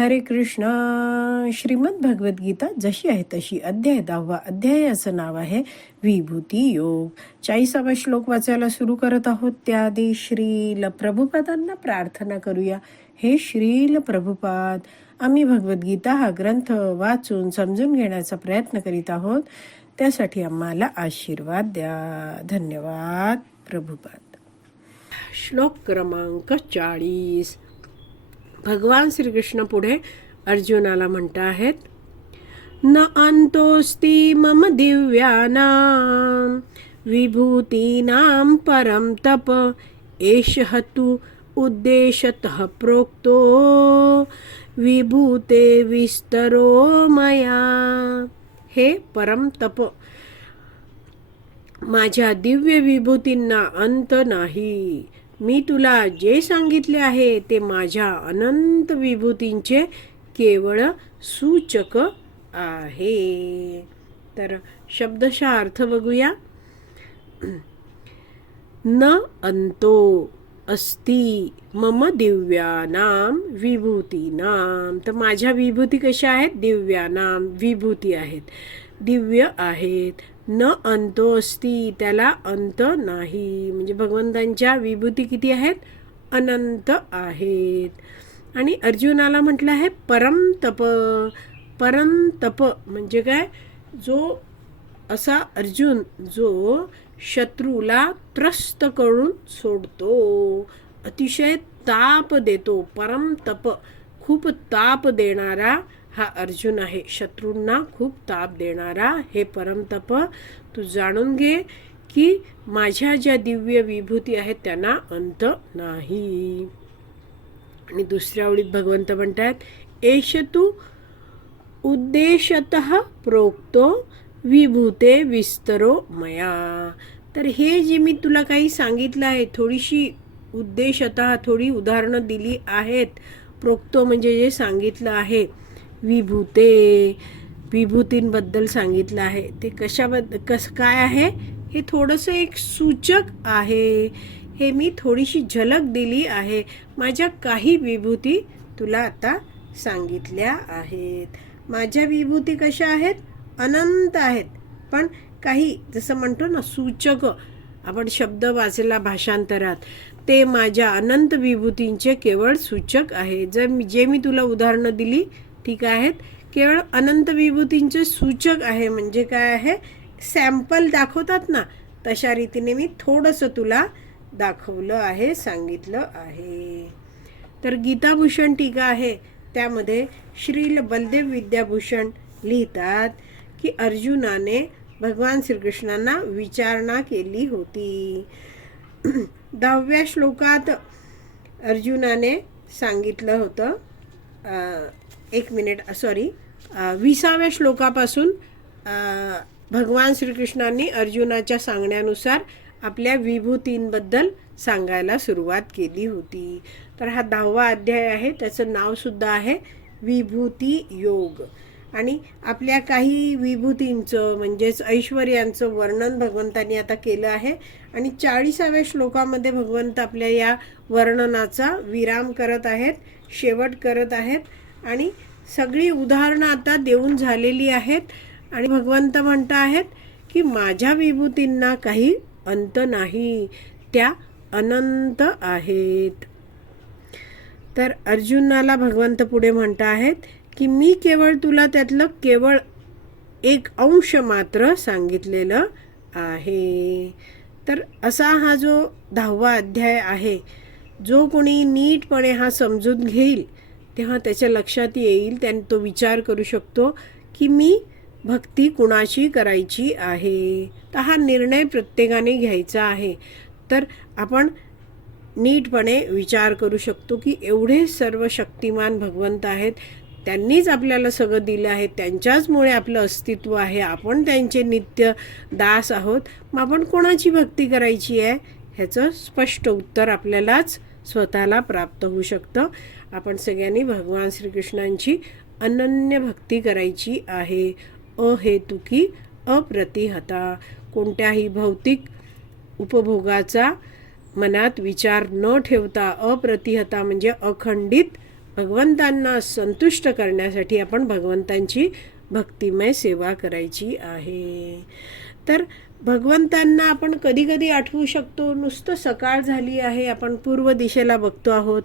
हरे कृष्णा. श्रीमद भगवद्गीता जशी आहे तशी अध्याय दहावा अध्यायाचं नाव आहे विभूती योग. चाळीसावा श्लोक वाचायला सुरू करत आहोत त्याआधी श्रील प्रभुपादांना प्रार्थना करूया. हे श्रील प्रभुपाद आम्ही भगवद्गीता हा ग्रंथ वाचून समजून घेण्याचा प्रयत्न करीत आहोत. त्यासाठी आम्हाला आशीर्वाद द्या. धन्यवाद प्रभुपाद. श्लोक क्रमांक चाळीस. भगवान श्रीकृष्ण पुढे अर्जुनाला म्हणत आहेत न अंतोस्ती मम दिव्यानां विभूतीनां परम तप एष तु उद्देशतः प्रोक्तो विभूते विस्तरो मया। हे परम तप. माझ्या दिव्य विभूतींना अंत नाही. मी तुला जे सांगितले आहे ते माझ्या अनंत विभूतींचे केवळ सूचक आहे. तर शब्दशः अर्थ बघूया. न अंतो अस्ति मम दिव्यानाम विभूतीनाम तर माझ्या विभूती कशा आहेत? दिव्यानाम विभूती आहेत. दिव्य आहेत. न अंतो असती त्याला अंत नाही. म्हणजे भगवंतांच्या विभूती किती आहेत? अनंत आहेत. आणि अर्जुनाला म्हटलं आहे परम तप म्हणजे काय? जो असा अर्जुन जो शत्रूला त्रस्त करून सोडतो. अतिशय ताप देतो. परम तप खूप ताप देणारा हा अर्जुन आहे. शत्रूंना खूप ताप देणारा हे परमतप. तू जाणून घे की माझ्या ज्या दिव्य विभूती आहेत त्यांना अंत नाही. आणि दुसऱ्या ओळीत भगवंत म्हणतात एष तू उद्देशत प्रोक्तो विभूते विस्तरो मया. तर हे जे मी तुला काही सांगितलं आहे थोडीशी उद्देशत थोडी उदाहरणं दिली आहेत. प्रोक्तो म्हणजे जे सांगितलं आहे. विभूते. विभूतींबद्दल सांगितलं आहे. ते कशाबद्दल कसं काय आहे? हे थोडंसं एक सूचक आहे. हे मी थोडीशी झलक दिली आहे. माझ्या काही विभूती तुला आता सांगितल्या आहेत. माझ्या विभूती कशा आहेत? अनंत आहेत. पण काही जसं म्हणतो ना सूचक आपण शब्द वाचला भाषांतरात ते माझ्या अनंत विभूतींचे केवळ सूचक आहे. जर मी जे मी तुला उदाहरणं दिली ठीक आहेत. केवळ अनंत विभूतींचे सूचक आहे म्हणजे काय आहे? सॅम्पल दाखवतात ना तशा रीतीने मी थोडंसं तुला दाखवलं आहे सांगितलं आहे. तर गीताभूषण टीका आहे. त्यामध्ये श्रील बलदेव विद्याभूषण लिहितात की अर्जुनाने भगवान श्रीकृष्णांना विचारणा केली होती. दहाव्या श्लोकात अर्जुनाने सांगितलं होतं एक मिनिट सॉरी विसाव्या श्लोकापासून भगवान श्रीकृष्णांनी अर्जुनाच्या सांगण्यानुसार आपल्या विभूतींबद्दल सांगायला सुरुवात केली होती. तर हा दहावा अध्याय आहे त्याचं नावसुद्धा आहे विभूती योग. आणि आपल्या काही विभूतींचं म्हणजेच ऐश्वर्यांचं वर्णन भगवंतांनी आता केलं आहे. आणि चाळीसाव्या श्लोकामध्ये भगवंत आपल्या या वर्णनाचा विराम करत आहेत शेवट करत आहेत. आणि सगळी उदाहरणं आता देऊन झालेली आहेत. आणि भगवंत म्हणत आहेत की माझ्या विभूतींना काही अंत नाही. त्या अनंत आहेत. तर अर्जुनाला भगवंत पुढे म्हणत आहेत की मी केवळ तुला त्यातलं केवळ एक अंश मात्र सांगितलेलं आहे. तर असा हा जो दहावा अध्याय आहे जो कोणी नीटपणे हा समजून घेईल तेव्हा त्याच्या लक्षात येईल त्याने तो विचार करू शकतो की मी भक्ती कुणाची करायची आहे? तर हा निर्णय प्रत्येकाने घ्यायचा आहे. तर आपण नीटपणे विचार करू शकतो की एवढे सर्व शक्तिमान भगवंत आहेत त्यांनीच आपल्याला सगळं दिलं आहे त्यांच्याचमुळे आपलं अस्तित्व आहे आपण त्यांचे नित्य दास आहोत मग आपण कोणाची भक्ती करायची आहे? ह्याचं स्पष्ट उत्तर आपल्यालाच स्वतःला प्राप्त होऊ शकतं. आपण सगळ्यांनी भगवान श्रीकृष्णांची अनन्य भक्ती करायची आहे. अहेतुकी अप्रतिहता. कोणत्याही भौतिक उपभोगाचा मनात विचार न ठेवता अप्रतिहता म्हणजे अखंडित भगवंतांना संतुष्ट करण्यासाठी आपण भगवंतांची भक्तिमय सेवा करायची आहे. तर भगवंतांना आपण कधी कधी आठवू शकतो नुसतं सकाळ झाली आहे आपण पूर्व दिशेला बघतो आहोत.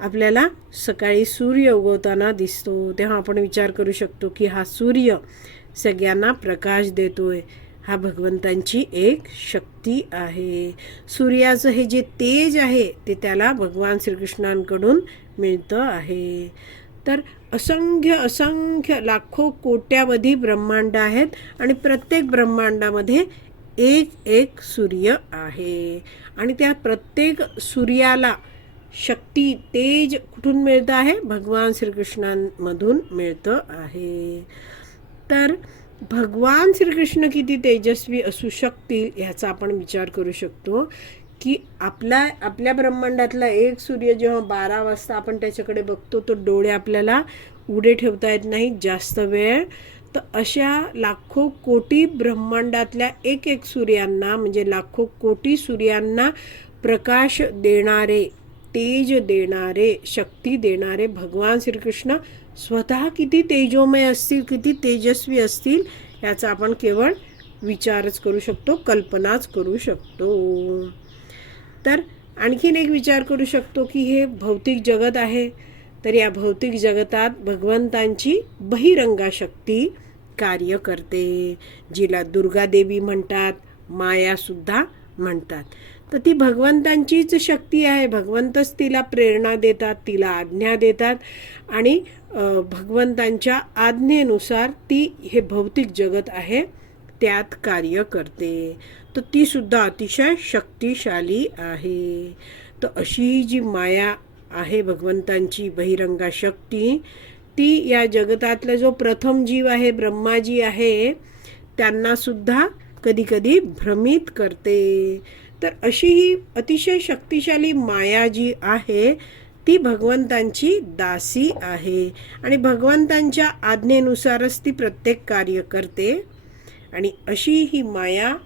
आपल्याला सकाळी सूर्य उगवताना दिसतो. तेव्हा आपण विचार करू शकतो की हा सूर्य सगळ्यांना प्रकाश देतोय. हा भगवंतांची एक शक्ती आहे. सूर्याचं हे जे तेज आहे ते त्याला भगवान श्रीकृष्णांकडून मिळतं आहे. तर असंख्य असंख्य लाखो कोट्यावधी ब्रह्मांड आहेत आणि प्रत्येक ब्रह्मांडामध्ये एक एक सूर्य आहे. आणि त्या प्रत्येक सूर्याला शक्ती तेज कुठून मिळतं आहे? भगवान श्रीकृष्णांमधून मिळतं आहे. तर भगवान श्रीकृष्ण किती तेजस्वी असू शकतील ह्याचा आपण विचार करू शकतो. की आपला आपल्या ब्रह्मांडातला एक सूर्य जेव्हा बारा वाजता आपण त्याच्याकडे बघतो तो डोळे आपल्याला उडे ठेवता येत नाहीत जास्त वेळ. तर अशा लाखो कोटी ब्रह्मांडातल्या एक एक सूर्यांना म्हणजे लाखो कोटी सूर्यांना प्रकाश देणारे तेज देणारे शक्ती देणारे भगवान श्रीकृष्ण स्वतः किती तेजोमय असतील किती तेजस्वी असतील याचा आपण केवळ विचारच करू शकतो कल्पनाच करू शकतो. तर आणखीन एक विचार करू शकतो की हे भौतिक जगत आहे तर या भौतिक जगतात भगवंतांची बहिरंगा शक्ती कार्य करते जिला दुर्गादेवी म्हणतात मायासुद्धा म्हणतात. तर ती भगवंतांचीच शक्ती आहे. भगवंतच तिला प्रेरणा देतात तिला आज्ञा देतात आणि भगवंतांच्या आज्ञेनुसार ती हे भौतिक जगत आहे. त्यात कार्य करते. तर ती सुद्धा अतिशय शक्तिशाली आहे. तर अशी जी माया आहे भगवंतांची बहिरंगा शक्ती ती या जगतातला जो प्रथम जीव आहे ब्रह्माजी आहे त्यांना सुद्धा कधीकधी भ्रमित करते. तर अशी ही अतिशय शक्तिशाली माया जी आहे ती भगवंतांची दासी आहे. आणि भगवंतांच्या आज्ञेनुसारच ती प्रत्येक कार्य करते. आणि अशी ही माया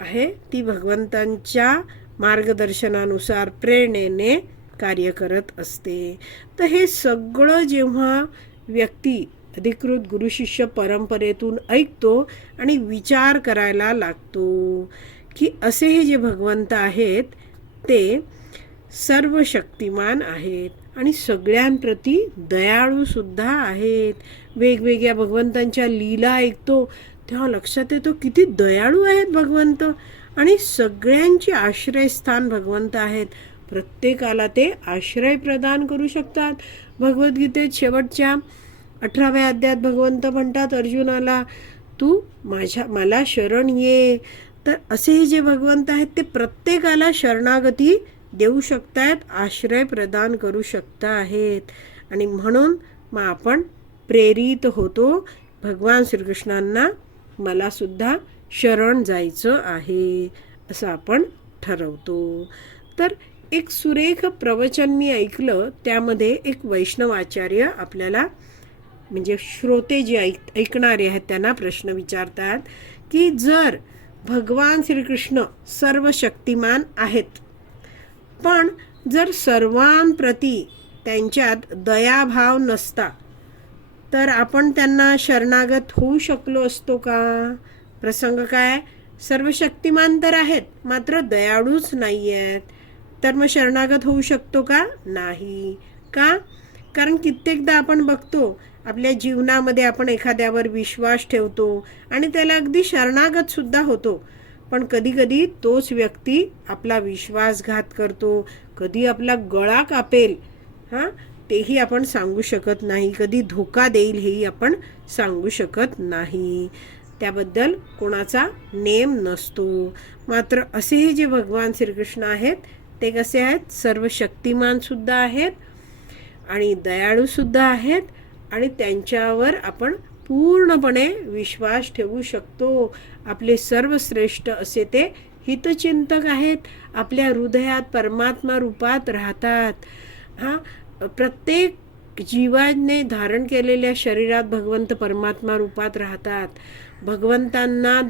आहे ती भगवंतांच्या मार्गदर्शनानुसार प्रेरणेने कार्य करत असते. तर हे सगळं जेव्हा व्यक्ती अधिकृत गुरुशिष्य परंपरेतून ऐकतो आणि विचार करायला लागतो की असे हे जे भगवंत आहेत ते सर्व शक्तिमान आहेत आणि सगळ्यांप्रती दयाळूसुद्धा आहेत. वेगवेगळ्या भगवंतांच्या लीला ऐकतो तेव्हा लक्षात येतो किती दयाळू आहेत भगवंत. आणि सगळ्यांची आश्रयस्थान भगवंत आहेत. प्रत्येकाला ते आश्रय प्रदान करू शकतात. भगवद्गीतेत शेवटच्या अठराव्या अध्यात भगवंत म्हणतात अर्जुनाला तू माझ्या मला शरण ये. तर असे हे जे भगवंत आहेत ते प्रत्येकाला शरणागती देऊ शकतायत आश्रय प्रदान करू शकता आहेत आणि म्हणून मग आपण प्रेरित होतो. भगवान श्रीकृष्णांना मला सुद्धा शरण जायचं आहे असं आपण ठरवतो. तर एक सुरेख प्रवचन मी ऐकलं त्यामध्ये एक वैष्णवाचार्य आपल्याला म्हणजे श्रोते जे ऐक ऐकणारे आहेत त्यांना प्रश्न विचारतात की जर भगवान श्रीकृष्ण सर्व शक्तिमान आहेत पण जर सर्वांप्रती त्यांच्यात दयाभाव नसता तर आपण त्यांना शरणागत होऊ शकलो असतो का? प्रसंग काय? सर्व शक्तिमान तर आहेत मात्र दयाळूच नाही आहेत तर मग शरणागत होऊ शकतो का? नाही. का? कारण कित्येकदा आपण बघतो आपल्या जीवनामध्ये आपण एखाद्यावर विश्वास ठेवतो आणि त्याला अगदी शरणागत सुद्धा होतो. पण कधी कधी तोच व्यक्ती आपला विश्वासघात करतो. कधी आपला गळा कापेल. हां? तेही आपण सांगू शकत नाही. कधी धोका देईल हेही आपण सांगू शकत नाही. त्याबद्दल कोणाचा नेम नसतो. मात्र असे हे जे भगवान श्रीकृष्ण आहेत ते कसे आहेत? सर्व शक्तिमानसुद्धा आहेत आणि दयाळूसुद्धा आहेत आणि त्यांच्यावर आपण पूर्णपणे विश्वास ठेवू शकतो. आपले सर्वश्रेष्ठ असे ते हितचिंतक आहेत. आपल्या हृदयात परमात्मा रूपात राहतात. हां प्रत्येक जीवाने धारण केलेल्या शरीरात भगवंत परमात्मा रूपात राहतात. भगवंतांना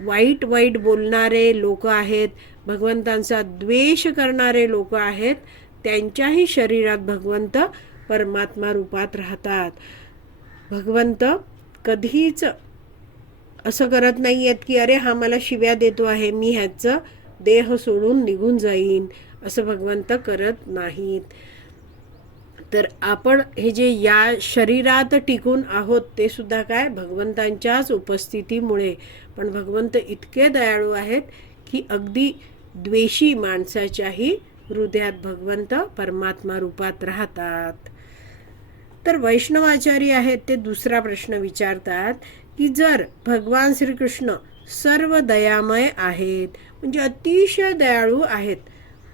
वाईट वाईट बोलणारे लोक आहेत भगवंतांचा द्वेष करणारे लोक आहेत त्यांच्याही शरीरात भगवंत परमात्मा रूपात राहतात. भगवंत कधीच असं करत नाही आहेत की अरे हा मला शिव्या देतो आहे मी ह्याचं देह सोडून निघून जाईन. असं भगवंत करत नाहीत. तर आपण हे जे या शरीरात टिकून आहोत ते सुद्धा काय? भगवंतांच्याच उपस्थितीमुळे. पण भगवंत इतके दयाळू आहेत की अगदी द्वेषी माणसाच्याही हृदयात भगवंत परमात्मा रूपात राहतात. तर वैष्णवाचार्य आहेत ते दुसरा प्रश्न विचारतात की जर भगवान श्रीकृष्ण सर्व दयामय आहेत म्हणजे अतिशय दयाळू आहेत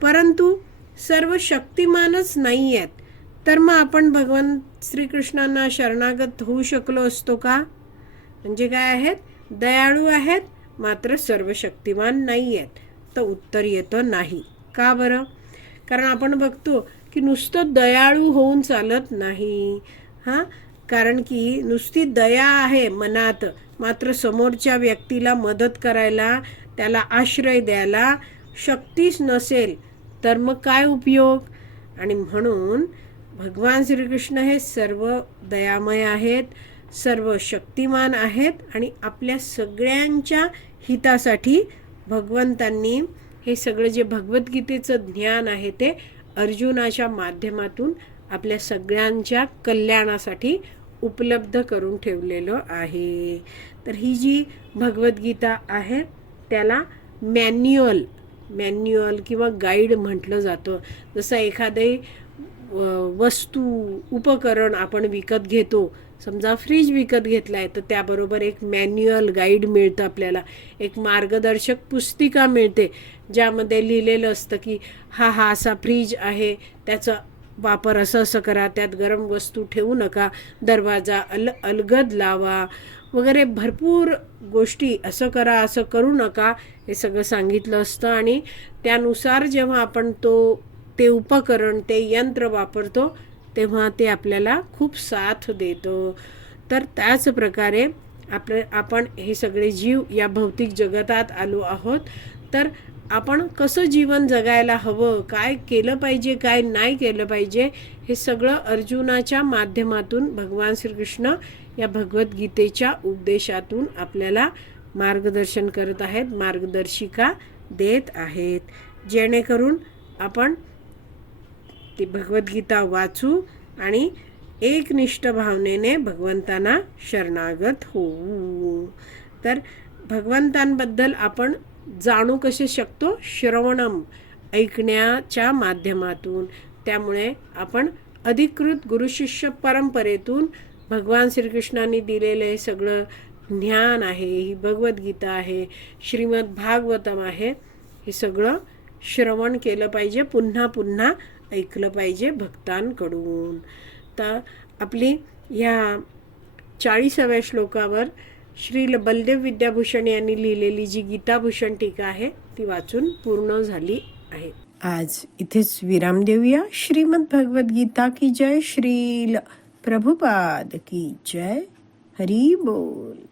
परंतु सर्व शक्तिमानच नाही आहेत तर मग आपण भगवान श्रीकृष्णांना शरणागत होऊ शकलो असतो का? म्हणजे काय आहेत? दयाळू आहेत मात्र सर्व शक्तिमान नाही आहेत. तर उत्तर येतं नाही. का बरं? कारण आपण बघतो की नुसतं दयाळू होऊन चालत नाही. हां? कारण की नुसती दया आहे मनात मात्र समोरच्या व्यक्तीला मदत करायला त्याला आश्रय द्यायला शक्तीच नसेल तर मग काय उपयोग? आणि म्हणून भगवान श्रीकृष्ण हे सर्व दयामय आहेत सर्व शक्तिमान आहेत आणि आपल्या सगळ्यांच्या हितासाठी भगवंतांनी हे सगळं जे भगवद्गीतेचं ज्ञान आहे ते अर्जुनाच्या माध्यमातून आपल्या सगळ्यांच्या कल्याणासाठी उपलब्ध करून ठेवलेलं आहे. तर ही जी भगवद्गीता आहे त्याला मॅन्युअल मॅन्युअल किंवा गाईड म्हटलं जातं. जसं एखादे वस्तू उपकरण आपण विकत घेतो. समजा फ्रीज विकत घेतला आहे तर त्याबरोबर एक मॅन्युअल गाईड मिळतं आपल्याला. एक मार्गदर्शक पुस्तिका मिळते ज्यामध्ये लिहिलेलं असतं की हा हा असा फ्रीज आहे त्याचा वापर असं असं करा त्यात गरम वस्तू ठेवू नका दरवाजा अल अलगद लावा वगैरे भरपूर गोष्टी असं करा असं करू नका हे सगळं सांगितलं असतं. आणि त्यानुसार जेव्हा आपण तो ते उपकरण ते यंत्र वापरतो तेव्हा ते आपल्याला खूप साथ देतं. तर त्याच प्रकारे आपले आपण हे सगळे जीव या भौतिक जगतात आलो आहोत. तर आपण कसं जीवन जगायला हवं काय केलं पाहिजे काय नाही केलं पाहिजे हे सगळं अर्जुनाच्या माध्यमातून भगवान श्रीकृष्ण या भगवद्गीतेच्या उपदेशातून आपल्याला मार्गदर्शन करत आहेत मार्गदर्शिका देत आहेत. जेणेकरून आपण ती भगवद्गीता वाचू आणि एकनिष्ठ भावनेने भगवंतांना शरणागत होऊ. तर भगवंतांबद्दल आपण जाणू कसे शकतो? श्रवणम ऐकण्याच्या माध्यमातून. त्यामुळे आपण अधिकृत गुरुशिष्य परंपरेतून भगवान श्रीकृष्णांनी दिलेलं हे सगळं ज्ञान आहे ही भगवद्गीता आहे श्रीमद भागवतम आहे हे सगळं श्रवण केलं पाहिजे. पुन्हा पुन्हा ऐकलं पाहिजे भक्तांकडून. तर आपली ह्या चाळीसाव्या श्लोकावर श्री बलदेव विद्याभूषण यांनी लिहिलेली जी गीताभूषण टीका आहे ती वाचून पूर्ण झाली आहे. आज इथेच विराम देऊया. श्रीमद भगवद्गीता की जय श्रील. प्रभुपाद की जय. हरी बोल.